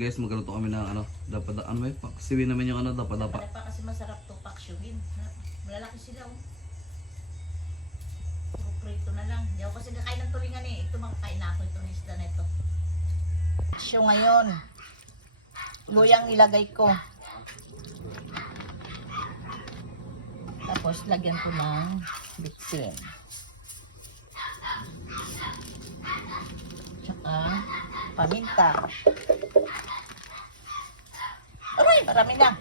guys, magluto kami ng ano, dapat ano may paksiwin naman yung ano, dapat. Dapat pa kasi masarap to paksiwin. Malalaki sila oh. Puro prito na lang. Hindi ako kasi nakain ng tulingan eh. Ito makakain na ako itong isda na ito. So ngayon, luyang ilagay ko. Tapos lagyan ko ng bitsin. Tsaka paminta. Aray, marami na.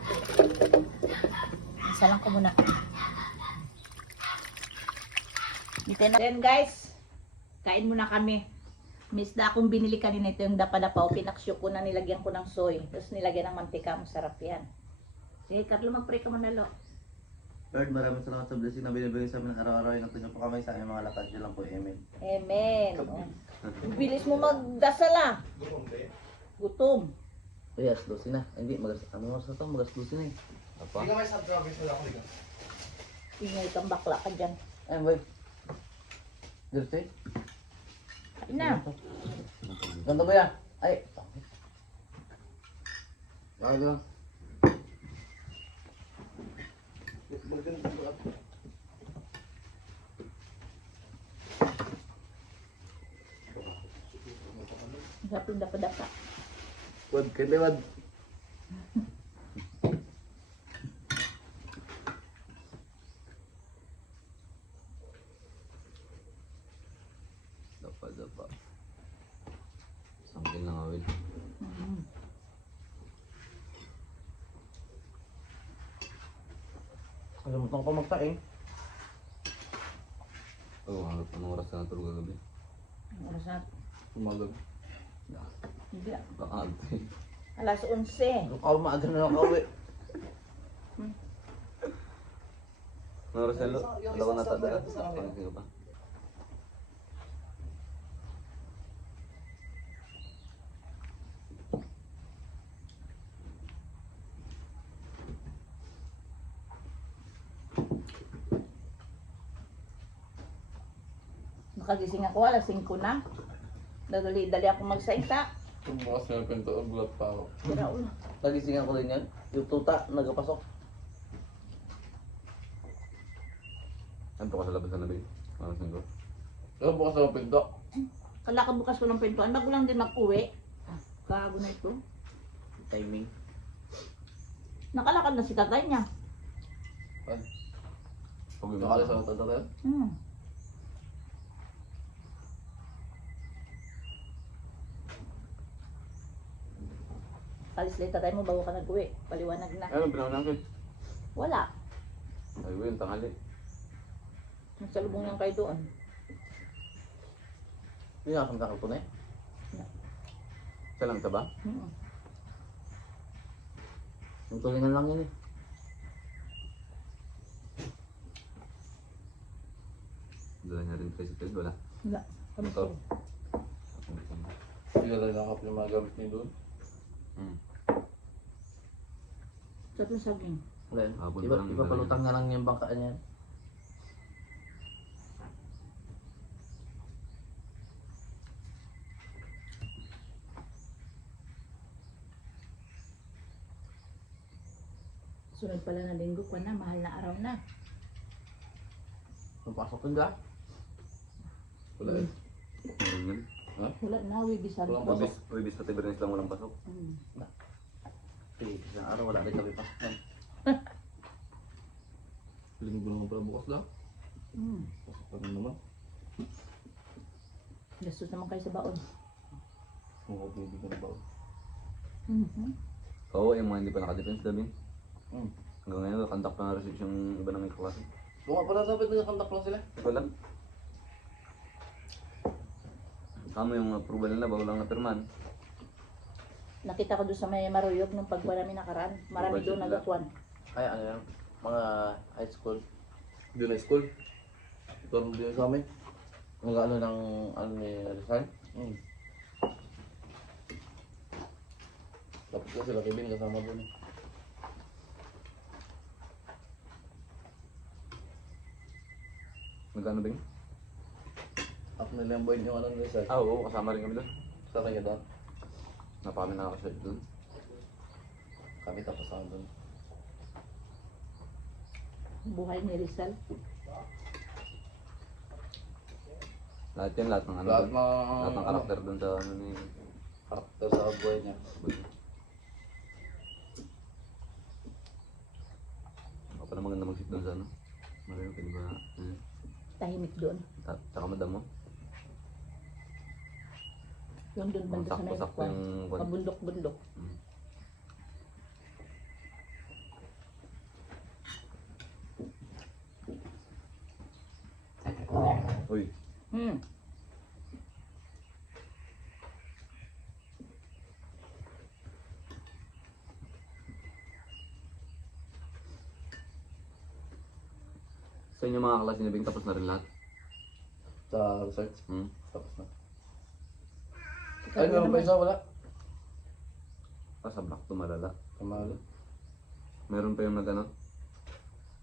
Isa lang ko muna. Then guys, kain muna kami. Misda akong binili kanina, ito yung dapa-dapa. Pinaksyo ko na, nilagyan ko ng soy. Tapos nilagyan ng mantika. Masarap yan. Sige, Carlo, mag-pray ka manalo. Lord, maraming salamat sa blessing na binibigay sa amin araw-araw. Inatuloy niyo po kami sa aming mga lakad. Diyan lang po, amen. Amen. Oh. Bilis mo magdasal ah. Gutom. Uy, alas 12 na. Hindi, ano oras na ito? Magas 12 na eh. Apa? Hindi ka may subtraffic, wala ko ligaw. Ingay kang bakla ka dyan. Ayun, boy. Dirty? Kain na. Ganda ba yan? Ay. Bakit lang? Masarap yung dapa-dapa. Wad, kaya wad. Dapa. Sambil lang awil. Kalimutan ko magtaing. Oo, anong oras ka natulog kagabi? Ang oras na. Umaga. Hindi ah. Bakante. Alas 11. Ako maaga na lang kauwi. Anong oras na lo? Wala ko natadala. Pangkin ka pa. Nakagising ako, alas 5 na. Dali ako magsaita. Tumukas na yung pinto, gulat pa ako. Sira ulo. Nagisingan ko din yan. Yung tuta, nagapasok. Ano ka sa labas na nabi? Parang singko. Pero bukas na yung pinto. Kala ka bukas ko ng pintuan, bago lang din mag-uwi. Gago na ito. Timing. Nakalakad na si tatay niya. Ay, Pag nakala sa mga tatay. Kalis lang tatay mo bago ka nag-uwi. Paliwanag na. Ano, pinaunan ko eh. Wala. Ay, yun, tanghali. Nagsalubong lang kayo doon. Hindi nga kang kakal po na eh. Siya lang ito ba? Yung tulingan lang yun eh. Dala niya rin tricycle, wala. Wala. Kami Ito. ko. Hindi ka tayo nakap yung mga gamit niyo doon. Sa itong saging. Wala yun. Habol Iba, pa lang iba yung palutang nga lang yung bangkaan niya. Sunod pala na linggo ko na, mahal na araw na. Napasok ko dyan. Wala eh. Ganyan. Ha? Wala na, wibisan Walang ko. pasok. Wibis pati Bernes lang walang pasok. Eh, isang araw wala rin kami pasok. Linggo naman pala bukas lang. Pasok pa rin naman. Gastos naman kayo sa baon. Kung ako bibig na ba? Oo, yung mga hindi pa nakadepends sabi. Hmm. Hanggang ngayon, kandak pa na receive yung iba ng klase. Kung nga pala dapat nagkakantak lang sila. Ito lang. Kamo yung approval nila, bago lang napirman. Nakita ko doon sa may Maruyog nung pagbarami nakaraan. Marami doon nagatuan. Kaya ano yan? Mga high school. Hindi na school. Ito rin din sa amin. Nag-ano ng ano ni Rizal. Dapat ko sila Kevin kasama doon. Magkano ba yun? Ako nila yung boy yung ano ni Rizal. Oo, kasama rin kami doon. Sa kanya doon. Napakami nakakasya doon. Kami tapos ako doon. Buhay ni Rizal. Lahat yan, lahat ng ano Lahat doon. ng Lahat ng karakter doon sa ano ni... karakter sa buhay niya. Ako pa na maganda mag-sit doon sa ano. Marino, pwede ba? Tahimik doon. Tsaka madamo. Yung doon banda sa may Sakto-sakto yung... mabundok-bundok. Uy, Hmm. sa inyo mga klase ni Bing, tapos na rin lahat. Sa research. Tapos na. Ikaw Ay, meron pa naman. isa, wala. Sa block to malala. Kamalo. Meron pa yung nag-ano,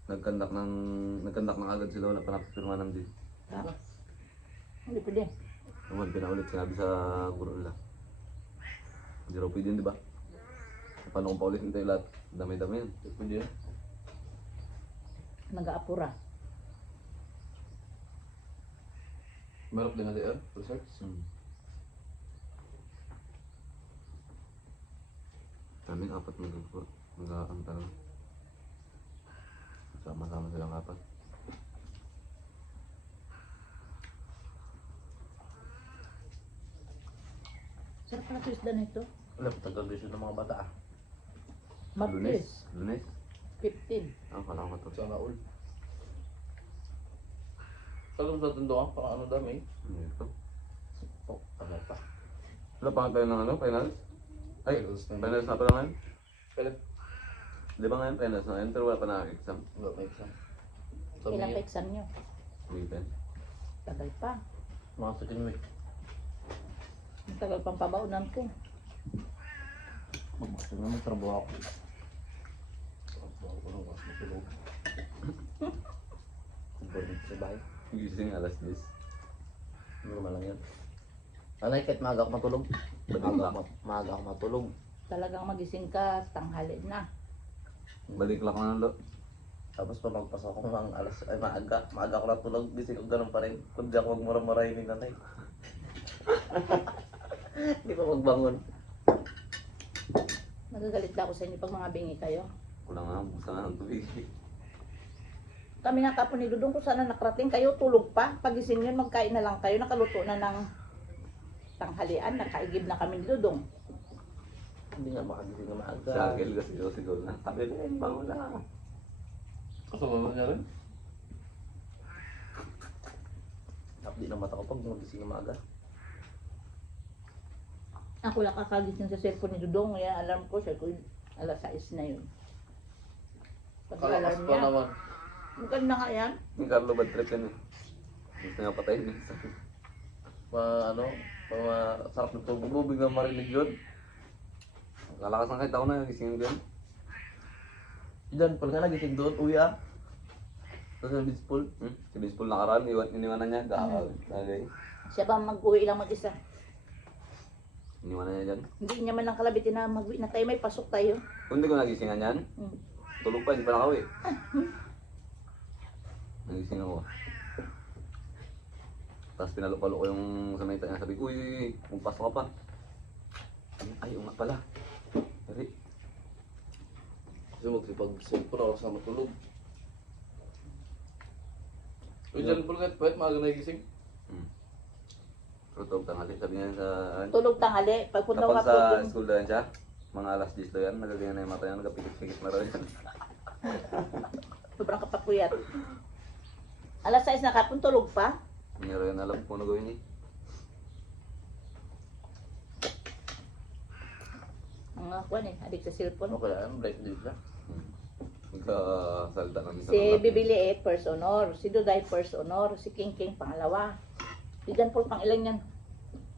nagkandak ng agad sila, wala pa napapirma ng deal. Ah. Hindi pwede. Naman, pinaulit sinabi sa guro nila. Hindi raw pwede yun, di ba? Paano kung paulit nito yung lahat? Dami-dami yan. Pwede yan. Nag-aapura. Meron din natin yan. Research. Daming apat na grupo. Nag-aantara. Sama-sama silang apat. Sarap pala ito isda nito. Wala, patagal-desyon ng mga bata ah. Martes. Lunes? 15. Ah, kala ko ito. Sana all. Sabi sa tunduan, parang ano dami. Ito. Oh, ano pa? Wala pa nga tayo ng ano, finals? Ay, Finals na. finals na pala ngayon? Kaya, Di ba ngayon finals na ngayon? Pero wala pa na-exam. wala pa exam. Ilang pa exam nyo? Weekend. Tagal pa. Mga second week. Ang tagal pang pabaunan ko. Magbukas na magtrabaho ako. Trabaho ko ng mas matulog. Kumpulit sa bahay. Gising alas 10. Normal lang yan. Anay, kahit maaga ako matulog. Maaga ako matulog. Talagang magising ka, tanghali na. Balik lang na lo. Tapos pa magpasok ako ng alas, ay maaga. Maaga ako natulog. Gising ko ganun pa rin. Kung di ako magmura-murahin ni nanay. Di pa magbangon. Nagagalit na ako sa inyo pag mga bingi kayo. Kulang nga, buksan nga ng tubig. Kami nga kapon ni Dudong kung sana nakarating kayo, tulog pa. Pagising yun, magkain na lang kayo. Nakaluto na ng tanghalian. Nakaigib na kami ni Dudong. Hindi nga makagising na maaga. Sa agil kasi siguro na. Sabi rin, bango na. Kasama niya rin? Hapdi ng mata ko pag magising na maaga. Ako lang kakagising sa cellphone ni Dudong. Yan, alarm ko. Siya ko, alas 6 na yun. Pag Kalakas alarm pa niya. naman. Maganda nga yan. Yung Carlo bad trip yan eh. Gusto nga patayin eh. Sarap ng tubo mo, biglang marinig yun. Lalakas ng kahit ako na, gisingin ko yan. Diyan, pag nga nagising doon, uwi ah. Tapos sa beach pool. Si baseball nakaraan, iniwanan niya. Dahil Siya ba mag-uwi lang mag-isa? iniwanan niya dyan. Hindi niya man lang kalabitin na mag-uwi na tayo. May pasok tayo. Kung hindi ko nagisingan yan, Hmm. tulog pa, hindi pa nakauwi. Nagising ako. Tapos pinalo-palo ko yung sa may niya. Sabi ko, uy, magpasok ka pa. Ay, nga pala. Dari. Kasi magsipag-sipon ako sa matulog. Uy, dyan po kahit pwede, maaga nagising. Pero tawag tanghali, sabi niya sa... Tulog tanghali. Pagpunta ko Kapag ka sa school daw yan siya, mga alas 10 daw yan, nagaganyan na yung mata niya, nagapikit-pikit na raw yan. sobrang kapakuyat. Alas 6 na kapon, tulog pa. Hindi raw yan alam kung ano gawin niya. Ang kuwan eh, adik sa cellphone. Ano kaya yan? Break din siya. Magkasalita kami sa Si mga- Bibiliet, first honor. Si Duday, first honor. Si King King, pangalawa. Si Jan Paul, pang ilan yan?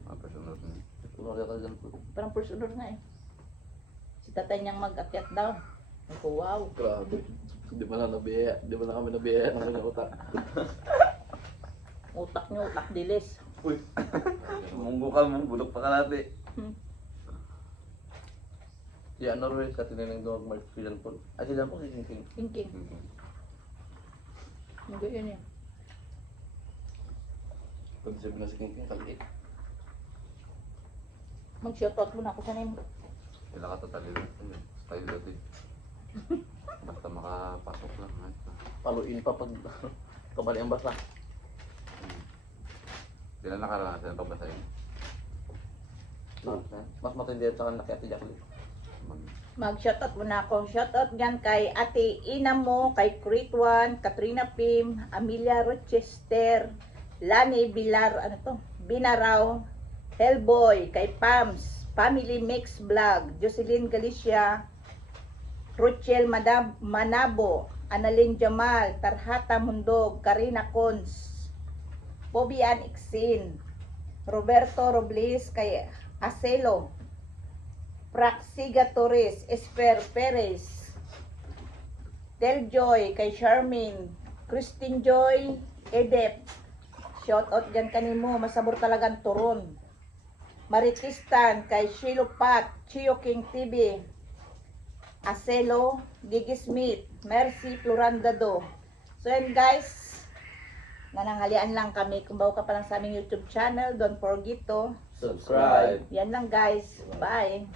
mga personal niya. Puno kaya ka dyan po. Parang first honor nga eh. Si tatay niyang mag-akyat daw. Ako, wow. Grabe. Di ba na nabiyaya? Di ba na kami nabiyaya ng kanyang utak? Utak niyo, utak dilis. Uy. Munggo ka mo, bulok pa kalate. Ya, Norway sa tinaning dog Mark Filan po. Ah, sila po si King. Thinking. Hindi yun yun. Pag sabi na si King kalit. Mag-shoutout muna ako sa name. Kailangan ka tatali rin. Style natin. Basta makapasok lang. Paluin pa pag kabali ang basa. Hindi na nakaranasan ang pagbasahin. Mas matindi at saka laki Ate Jacqueline. Mag-shoutout muna ako. Shoutout dyan kay Ate Ina mo, kay Creed 1, Katrina Pim, Amelia Rochester, Lani Bilar, ano to? Binaraw, Hellboy, kay Pams, Family Mix Vlog, Jocelyn Galicia, Rochelle Manabo, Annalyn Jamal, Tarhata Mundog, Karina Cons, Bobby Ann Ixin, Roberto Robles, kay Acelo, Praxiga Torres, Esper Perez, Del Joy, kay Charmin, Christine Joy, Edep, shoutout dyan kanimo, masabor talagang turon. Maritistan, kay Shilo Pat, Chio King TV, Acelo, Gigi Smith, Mercy Florandado. So yan guys, nananghalian lang kami. Kung bago ka pa lang sa aming YouTube channel, don't forget to Subscribe. yan lang guys. Bye!